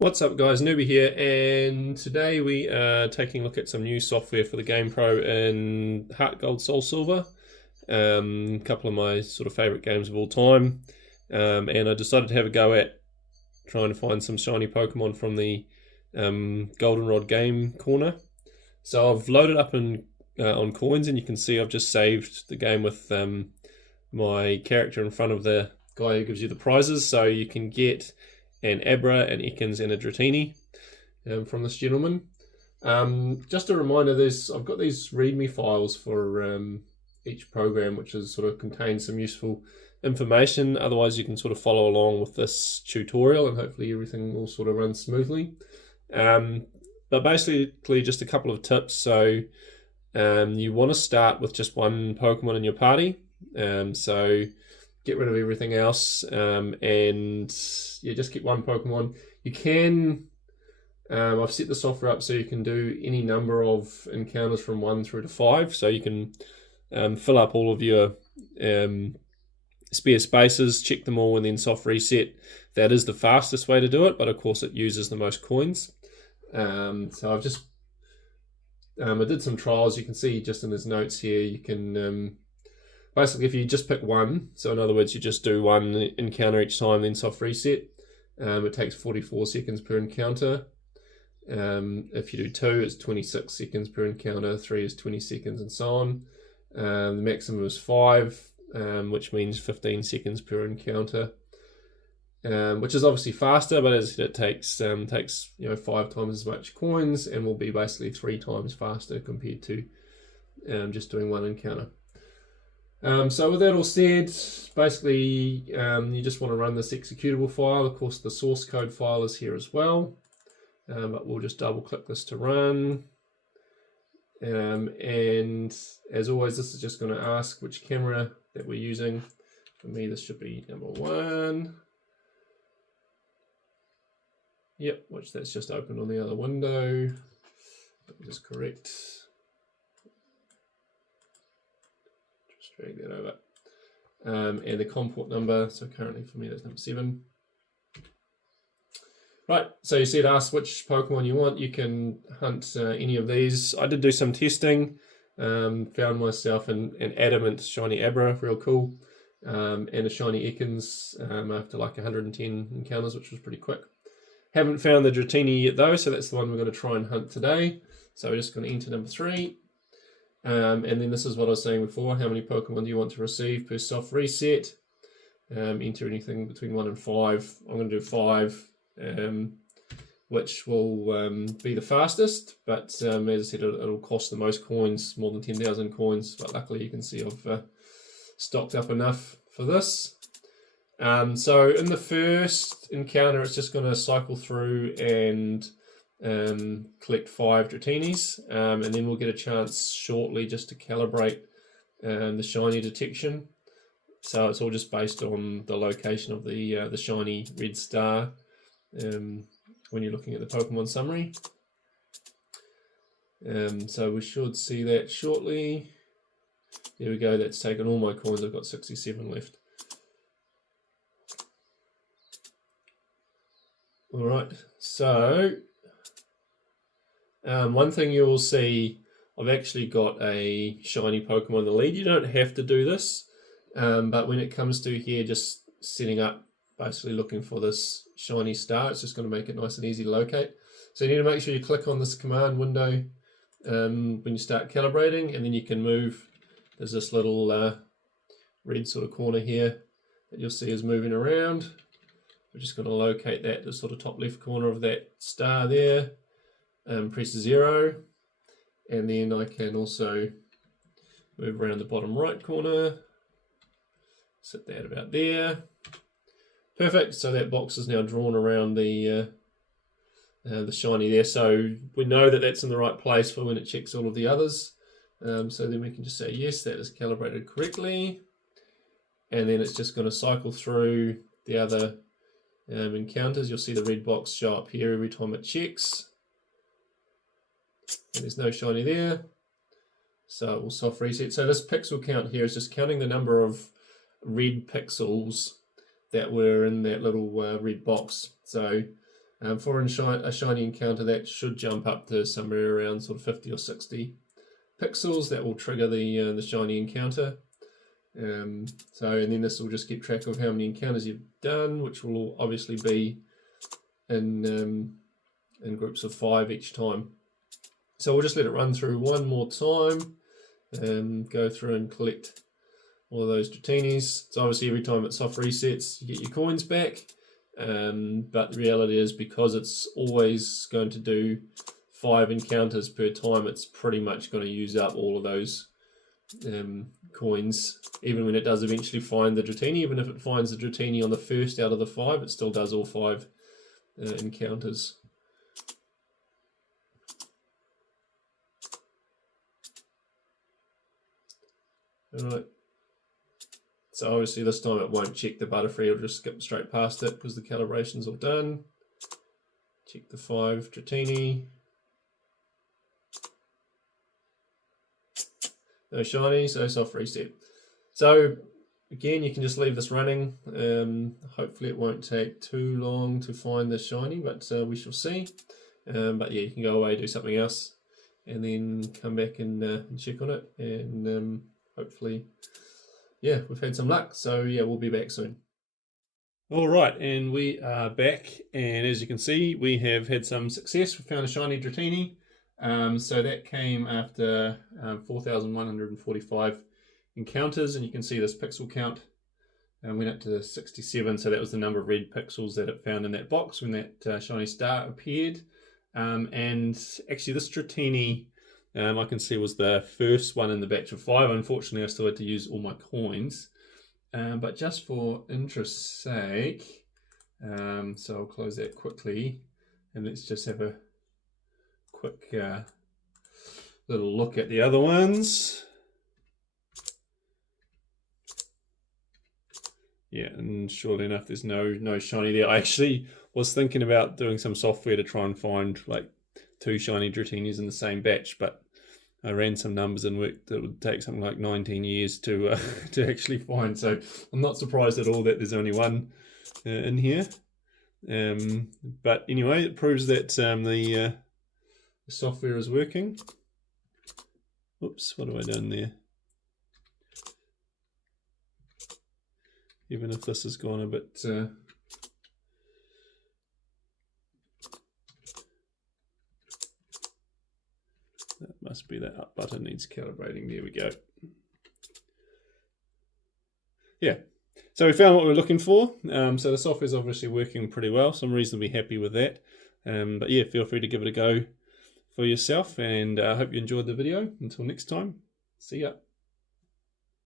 What's up guys, Newbie here, and today we are taking a look at some new software for the GamePRo in Heartgold, Soul Silver. A couple of my sort of favourite games of all time, and I decided to have a go at trying to find some shiny Pokemon from the Goldenrod game corner. So I've loaded up on coins, and you can see I've just saved the game with my character in front of the guy who gives you the prizes, so you can get an Abra, an Ekans, and a Dratini from this gentleman. Just a reminder, I've got these README files for each program, which is sort of contains some useful information. Otherwise, you can sort of follow along with this tutorial, and hopefully everything will sort of run smoothly. But basically, just a couple of tips. So you want to start with just one Pokemon in your party. So get rid of everything else, and yeah, just keep one Pokemon. You can, I've set the software up so you can do any number of encounters from 1 through to 5, so you can fill up all of your spare spaces, check them all, and then soft reset. That is the fastest way to do it, but of course it uses the most coins. So I've just, I did some trials. You can see just in his notes here, you can basically, if you just pick one, so in other words, you just do one encounter each time, then soft reset, it takes 44 seconds per encounter. If you do 2, it's 26 seconds per encounter, 3 is 20 seconds, and so on. The maximum is 5, which means 15 seconds per encounter, which is obviously faster, but as it takes 5 times as much coins, and will be basically 3 times faster compared to just doing one encounter. So with that all said, basically you just want to run this executable file. Of course, the source code file is here as well, but we'll just double click this to run. And as always, this is just going to ask which camera that we're using. For me, this should be number 1. Yep, which that's just opened on the other window. Let me just correct. Drag that over, and the COM port number, so currently for me that's number 7. Right, so you see it asks which Pokemon you want. You can hunt any of these. I did do some testing, found myself an adamant shiny Abra, real cool, and a shiny Ekans after like 110 encounters, which was pretty quick. Haven't found the Dratini yet though, so that's the one we're going to try and hunt today. So we're just going to enter number 3. And then this is what I was saying before, how many Pokemon do you want to receive per soft reset? Enter anything between 1 and 5. I'm going to do 5, which will be the fastest, but as I said, it'll cost the most coins, more than 10,000 coins, but luckily you can see I've stocked up enough for this. So in the first encounter, it's just going to cycle through and collect 5 Dratinis, and then we'll get a chance shortly just to calibrate the shiny detection. So it's all just based on the location of the shiny red star when you're looking at the Pokemon summary. So we should see that shortly. There we go, that's taken all my coins. I've got 67 left. Alright, so one thing you'll see, I've actually got a shiny Pokemon in the lead. You don't have to do this, but when it comes to here, just setting up, basically looking for this shiny star, it's just going to make it nice and easy to locate. So you need to make sure you click on this command window when you start calibrating, and then you can move. There's this little red sort of corner here that you'll see is moving around. We're just going to locate that, the sort of top left corner of that star there. Press 0, and then I can also move around the bottom right corner, set that about there. Perfect, so that box is now drawn around the shiny there, so we know that that's in the right place for when it checks all of the others. So then we can just say yes, that is calibrated correctly, and then it's just going to cycle through the other encounters. You'll see the red box show up here every time it checks. And there's no shiny there, so it will soft reset. So this pixel count here is just counting the number of red pixels that were in that little red box. So For a shiny encounter, that should jump up to somewhere around sort of 50 or 60 pixels. That will trigger the shiny encounter. And then this will just keep track of how many encounters you've done, which will obviously be in groups of 5 each time. So we'll just let it run through one more time and go through and collect all of those Dratinies. So obviously every time it soft resets, you get your coins back. But the reality is, because it's always going to do 5 encounters per time, it's pretty much going to use up all of those coins. Even when it does eventually find the Dratini, even if it finds the Dratini on the first out of the 5, it still does all 5 encounters. Alright. So obviously this time it won't check the Butterfree, it'll just skip straight past it because the calibration's all done. Check the 5 Dratini. No shinies, no soft reset. So again, you can just leave this running. Hopefully it won't take too long to find the shiny, but we shall see. But yeah, you can go away, do something else, and then come back and check on it. And hopefully, yeah, we've had some luck. So yeah, we'll be back soon. All right, and we are back. And as you can see, we have had some success. We found a shiny Dratini. So that came after 4,145 encounters, and you can see this pixel count went up to 67. So that was the number of red pixels that it found in that box when that shiny star appeared. And actually, this Dratini I can see was the first one in the batch of 5. Unfortunately, I still had to use all my coins. But just for interest's sake, so I'll close that quickly, and let's just have a quick little look at the other ones. Yeah, and surely enough, there's no shiny there. I actually was thinking about doing some software to try and find like 2 shiny Dratinis in the same batch, but I ran some numbers and worked that it would take something like 19 years to actually find. So I'm not surprised at all that there's only one in here. But anyway, it proves that the software is working. Oops, what have I done there? Even if this has gone a bit that must be that up button needs calibrating. There we go. Yeah, so we found what we were looking for. So the software is obviously working pretty well, so I'm reasonably happy with that. But yeah, feel free to give it a go for yourself, and I hope you enjoyed the video. Until next time, see ya.